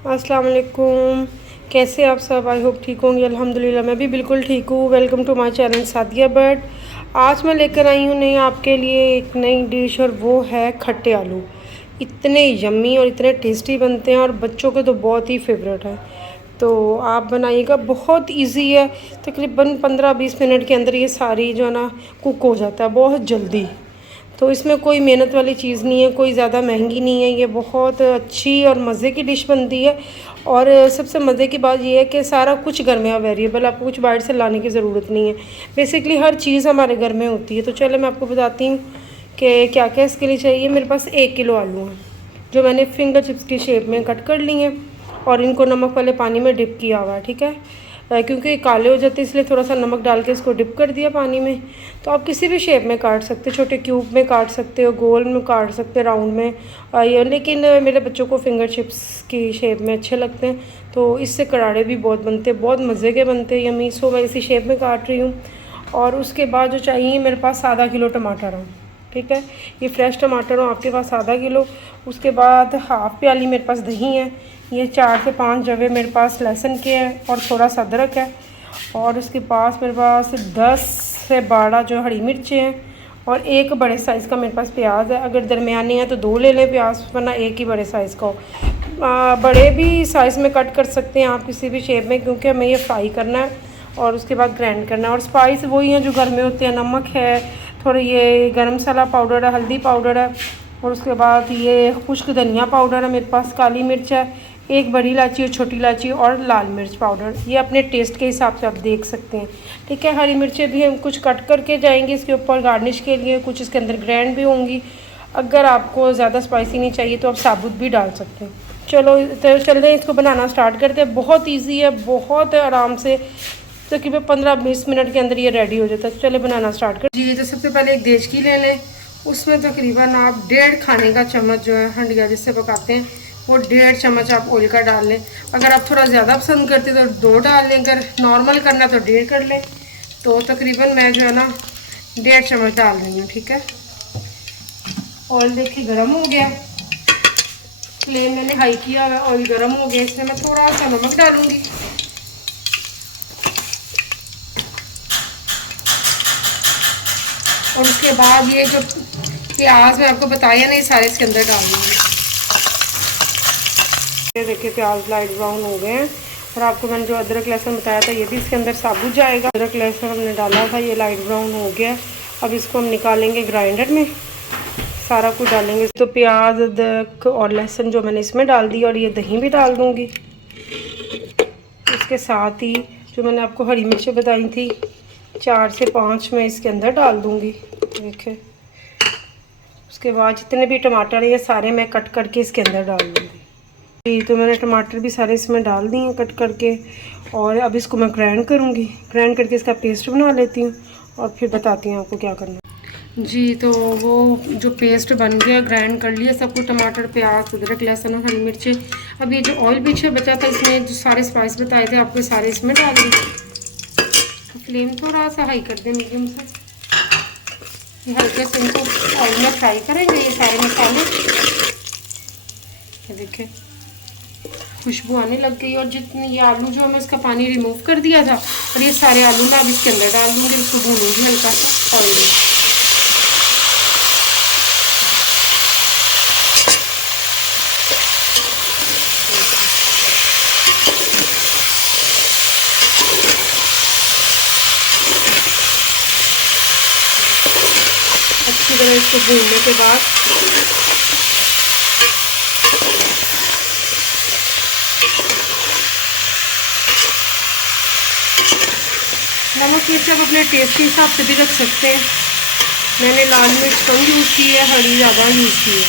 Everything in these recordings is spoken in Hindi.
अस्सलाम वालेकुम। कैसे आप सब? आई होप ठीक होंगे। अल्हम्दुलिल्लाह मैं भी बिल्कुल ठीक हूँ। Welcome to my channel Sadia Butt. आज मैं लेकर आई हूँ नई आपके लिए एक नई डिश, और वो है खट्टे आलू। इतने यम्मी और इतने टेस्टी बनते हैं, और बच्चों के तो बहुत ही फेवरेट है। तो आप बनाइएगा, बहुत इजी है। तकरीबन 15-20 मिनट के अंदर ये सारी जो है ना कुक हो जाता है, बहुत जल्दी। तो इसमें कोई मेहनत वाली चीज़ नहीं है, कोई ज़्यादा महंगी नहीं है। ये बहुत अच्छी और मज़े की डिश बनती है। और सबसे मज़े की बात ये है कि सारा कुछ घर में अवेलेबल, आपको कुछ बाहर से लाने की ज़रूरत नहीं है। बेसिकली हर चीज़ हमारे घर में होती है। तो चलो मैं आपको बताती हूँ कि क्या क्या इसके लिए चाहिए। मेरे पास 1 किलो आलू हैं, जो मैंने फिंगर चिप्स की शेप में कट कर ली हैं, और इनको नमक वाले पानी में डिप किया हुआ है। ठीक है, क्योंकि काले हो जाते इसलिए थोड़ा सा नमक डाल के इसको डिप कर दिया पानी में। तो आप किसी भी शेप में काट सकते हो, छोटे क्यूब में काट सकते हो, गोल में काट सकते हो, राउंड में। ये लेकिन मेरे बच्चों को फिंगर चिप्स की शेप में अच्छे लगते हैं, तो इससे करारे भी बहुत बनते हैं, बहुत मज़े के बनते हैं यम्मी। सो मैं इसी शेप में काट रही हूँ। और उसके बाद जो चाहिए, मेरे पास आधा किलो टमाटर हो। ठीक है, ये फ्रेश टमाटर हो आपके पास आधा किलो। उसके बाद हाफ़ प्याली मेरे पास दही है। ये 4 से 5 जवे मेरे पास लहसुन के हैं, और थोड़ा सा अदरक है। और उसके पास मेरे पास 10 से 12 जो हरी मिर्चें हैं, और एक बड़े साइज़ का मेरे पास प्याज है। अगर दरमियानी है तो 2 ले लें प्याज, वरना एक ही बड़े साइज़ का हो। बड़े भी साइज़ में कट कर सकते हैं आप किसी भी शेप में, क्योंकि हमें ये फ्राई करना है और उसके बाद ग्राइंड करना है। और स्पाइस वही हैं जो घर में होते हैं, नमक है, थोड़े ये गरम मसाला पाउडर है, हल्दी पाउडर है, और उसके बाद ये खुश्क धनिया पाउडर है मेरे पास, काली मिर्च है, एक बड़ी इलायची और छोटी इलायची, और लाल मिर्च पाउडर। ये अपने टेस्ट के हिसाब से आप देख सकते हैं। ठीक है, हरी मिर्चें भी हम कुछ कट करके जाएंगे इसके ऊपर गार्निश के लिए, कुछ इसके अंदर ग्राइंड भी होंगी। अगर आपको ज़्यादा स्पाइसी नहीं चाहिए तो आप साबुत भी डाल सकते हैं। चलो तो चलते हैं, इसको बनाना स्टार्ट करते हैं। बहुत ईजी है, बहुत आराम से, तकरीबन 15-20 मिनट के अंदर ये रेडी हो जाता है। चले बनाना स्टार्ट कर जी। तो सबसे पहले एक देचकी ले लें, उसमें तकरीबन आप 1.5 खाने का चम्मच जो है हंडिया जिससे पकाते हैं, वो 1.5 चम्मच आप ऑयल का डाल लें। अगर आप थोड़ा ज़्यादा पसंद करते तो 2 डाल लें, अगर नॉर्मल करना तो 1.5 कर लें। तो तकरीबन मैं जो है ना 1.5 चम्मच डाल रही हूँ। ठीक है, ऑयल देखिए गर्म हो गया, फ्लेम मैंने हाई किया हुआ है, ऑयल गर्म हो गया। इसमें मैं थोड़ा सा नमक डालूँगी, और उसके बाद ये जो प्याज मैं आपको बताया नहीं, सारे इसके अंदर डाल दूँगी। ये देखिए प्याज लाइट ब्राउन हो गए हैं, और आपको मैंने जो अदरक लहसुन बताया था ये भी इसके अंदर साबुत जाएगा। अदरक लहसुन हमने डाला था, ये लाइट ब्राउन हो गया। अब इसको हम निकालेंगे ग्राइंडर में, सारा कुछ डालेंगे। तो प्याज, अदरक और लहसुन जो मैंने इसमें डाल दी, और ये दही भी डाल दूँगी। इसके साथ ही जो मैंने आपको हरी मिर्चें बताई थी, 4 से 5 मैं इसके अंदर डाल दूँगी। देखिए, उसके बाद जितने भी टमाटर हैं ये सारे मैं कट करके इसके अंदर डाल दूँगी। तो मैंने टमाटर भी सारे इसमें डाल दिए हैं कट करके, और अब इसको मैं ग्राइंड करूँगी। ग्राइंड करके इसका पेस्ट बना लेती हूँ, और फिर बताती हूँ आपको क्या करना है जी। तो वो जो पेस्ट बन गया, ग्राइंड कर लिया सब कुछ, टमाटर, प्याज, अदरक, लहसुन और हरी मिर्चें। अब ये जो ऑयल पीछे बचा था, इसमें जो सारे स्पाइस बताए थे आपको, सारे इसमें डाल दें। तो फ्लेम थोड़ा सा हाई कर दें, मीडियम से। ये हल्के से इनको ऑयल में फ्राई करेंगे ये सारे मसाले। ये देखिए खुशबू आने लग गई, और जितने ये आलू जो मैं इसका पानी रिमूव कर दिया था, और ये सारे आलू मैं अब इसके अंदर डाल दूँगी। इसको भूनूंगी हल्का सा ऑयल में। अच्छी तरह इसको भूनने के बाद नमक मिर्च आप अपने टेस्ट के हिसाब से भी रख सकते हैं। मैंने लाल मिर्च कम यूज़ की है, हरी ज़्यादा यूज़ की है।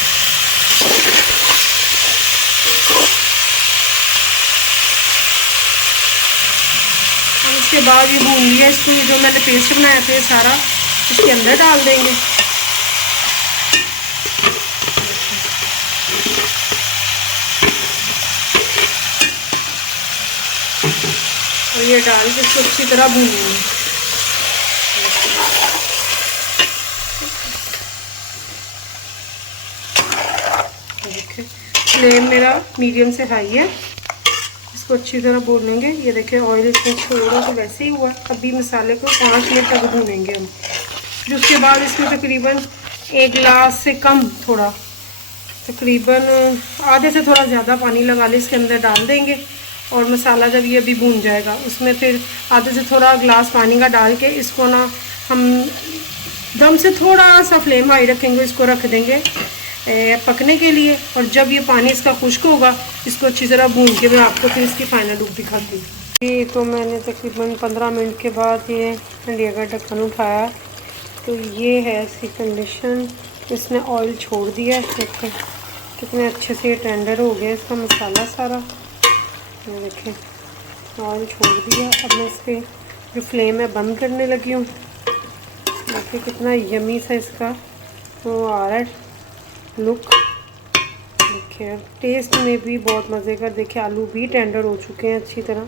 और उसके बाद ये भून लिया, इसको जो मैंने पेस्ट बनाया था ये सारा इसके अंदर डाल देंगे। और ये डाल के इसको अच्छी तरह भूनेंगे। देखिए फ्लेम मेरा मीडियम से हाई है। इसको अच्छी तरह भून लेंगे। ये देखें ऑयल इसमें छोड़ा तो वैसे ही हुआ। अभी मसाले को 5 मिनट तक भूनेंगे हम। फिर उसके बाद इसमें तकरीबन 1 गिलास से कम, थोड़ा तकरीबन आधे से थोड़ा ज़्यादा पानी लगा ले इसके अंदर डाल देंगे। और मसाला जब ये अभी भून जाएगा उसमें फिर आधे से थोड़ा गिलास पानी का डाल के इसको ना हम दम से थोड़ा सा फ्लेम हाई रखेंगे, इसको रख देंगे पकने के लिए। और जब ये पानी इसका खुश्क होगा इसको अच्छी तरह भून के मैं आपको फिर इसकी फाइनल लुक दिखाती हूँ। ये तो मैंने तकरीबन 15 मिनट के बाद ये हंडिया का ढक्कन उठाया तो ये है इसकी कंडीशन। इसने ऑयल छोड़ दिया है, कितने अच्छे से टेंडर हो गया इसका मसाला सारा। ये देखें ऑयल छोड़ दिया। अब मैं इस पर जो फ्लेम है बंद करने लगी हूँ। देखिए कितना यमी सा इसका वो आ रहा है लुक। देखिए टेस्ट में भी बहुत मज़े का। देखिए आलू भी टेंडर हो चुके हैं अच्छी तरह।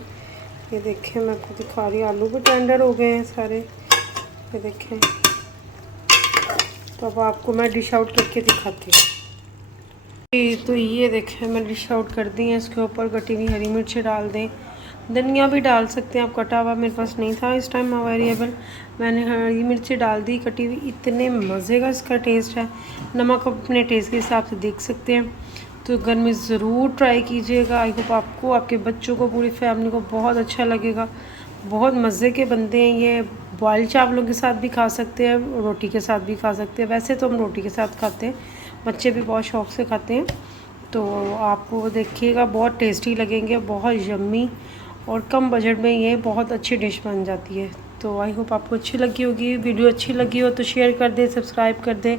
ये देखें मैं आपको दिखा रही हूँ, आलू भी टेंडर हो गए हैं सारे। ये देखें, तो अब आपको मैं डिश आउट करके दिखाती हूँ। तो ये देखें मैं डिश आउट कर दी है। इसके ऊपर कटी हुई हरी मिर्ची डाल दें, धनिया भी डाल सकते हैं आप, कटा हुआ मेरे पास नहीं था इस टाइम अवेलेबल। मैंने हरी मिर्ची डाल दी कटी हुई। इतने मज़े का इसका टेस्ट है। नमक अपने टेस्ट के हिसाब से देख सकते हैं। तो घर में ज़रूर ट्राई कीजिएगा। आई होप आपको, आपके बच्चों को, पूरी फैमिली को बहुत अच्छा लगेगा। बहुत मज़े के बनते हैं ये। बॉयल चावलों के साथ भी खा सकते हैं, रोटी के साथ भी खा सकते हैं। वैसे तो हम रोटी के साथ खाते हैं, बच्चे भी बहुत शौक़ से खाते हैं। तो आपको देखिएगा बहुत टेस्टी लगेंगे, बहुत यम्मी। और कम बजट में ये बहुत अच्छी डिश बन जाती है। तो आई होप आपको अच्छी लगी होगी। वीडियो अच्छी लगी हो तो शेयर कर दें, सब्सक्राइब कर दें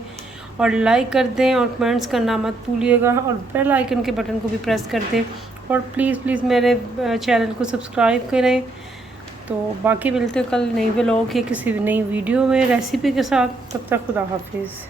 और लाइक कर दें और कमेंट्स करना मत भूलिएगा। और बेल आइकन के बटन को भी प्रेस कर दें। और प्लीज़ मेरे चैनल को सब्सक्राइब करें। तो बाकी मिलते कल नई व्लॉग या किसी नई वीडियो में रेसिपी के साथ। तब तक खुदा हाफिज़।